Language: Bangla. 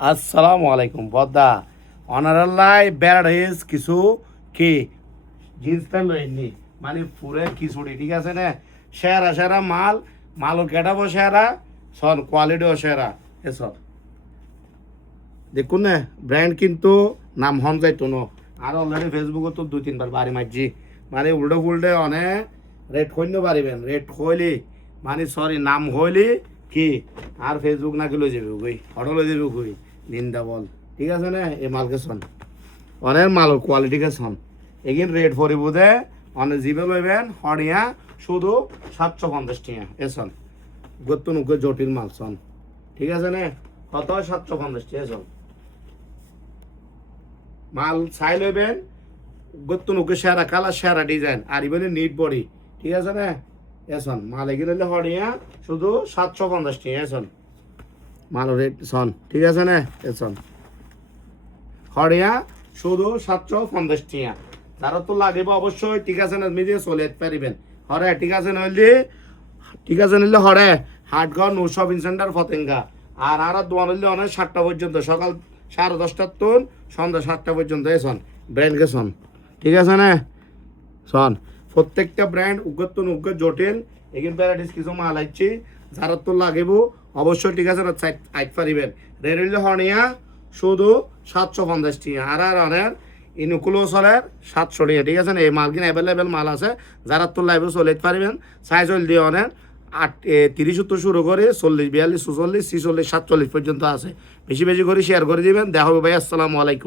আসসালামু আলাইকুম বদ্দা অনারাল্লাই বেড়াইস কিছু কি জিন্স প্যান্ট লইনি মানে পুরে খিচুড়ি ঠিক আছে না সেরা সেরা মালও কেটাবো সেরা সর কোয়ালিটিও সেরা এসব দেখুন না ব্র্যান্ড কিন্তু নাম হন যাইতো ন আর অলরেডি ফেসবুকে তো 2-3 বার বাড়ি মারছি মানে উল্টো ফুল্টে অনেক রেট কইন্য পারিবেন রেট কইলি মানে সরি নাম হইলি কি আর ফেসবুক নাকি লই যাবে কই অটো লই যাবে কই নিন্দা বল ঠিক আছে না এই মালকে শোন অনেক মাল কোয়ালিটিকে শোন এগিন রেট পরিব দে অনেক জিবে লইবেন হরিয়া শুধু 750 টাকা এসন গত্তুন জটিল মাল শোন ঠিক আছে না কত 750 টাকা শোন মাল চাই লইবেন গত্তুন সেরা কালার সেরা ডিজাইন আর ইবেন নিট বডি ঠিক আছে না এসন মাল এগিয়ে নিলে হরিয়া শুধু 750 টাকা এসন মাল রেট শোন ঠিক আছে না এসন হরিয়া শুধু 750 টাকা যারা তো লাগিব অবশ্যই ঠিক আছে না মিলিয়ে চলে যেতে পারিবেন হরে ঠিক আছে নইলে ঠিক আছে নিলে হরে হাটগড় নূর শপিং সেন্টার ফতেঙ্গা আর দোয়ান হইলে অনেক 7টা পর্যন্ত সকাল 10:30টার তুন সন্ধ্যা 7টা পর্যন্ত এসন ব্র্যান্ডকে শোন ঠিক আছে না শোন প্রত্যেকটা ব্র্যান্ড উগ্রতন উগ্র জটিল এগিন প্যারাডিস কিছু মাল আইছি যারা তো লাগিব অবশ্যই ঠিক আছে না আইত পারিবেন রেট হইলে হনিয়া শুধু 750 টাকা আর অনেক ইনুকুলো চলের 700 টাকা ঠিক আছে না এই মাল কিনা অ্যাভেলেবেল মাল আছে যারা তো লাইভে চলে পারিবেন সাইজ হইল দিয়ে অনেক 30 তো শুরু করে 40 42 44 46 47 পর্যন্ত আছে বেশি বেশি করে শেয়ার করে দিবেন দেখা হবে ভাই আসসালামু আলাইকুম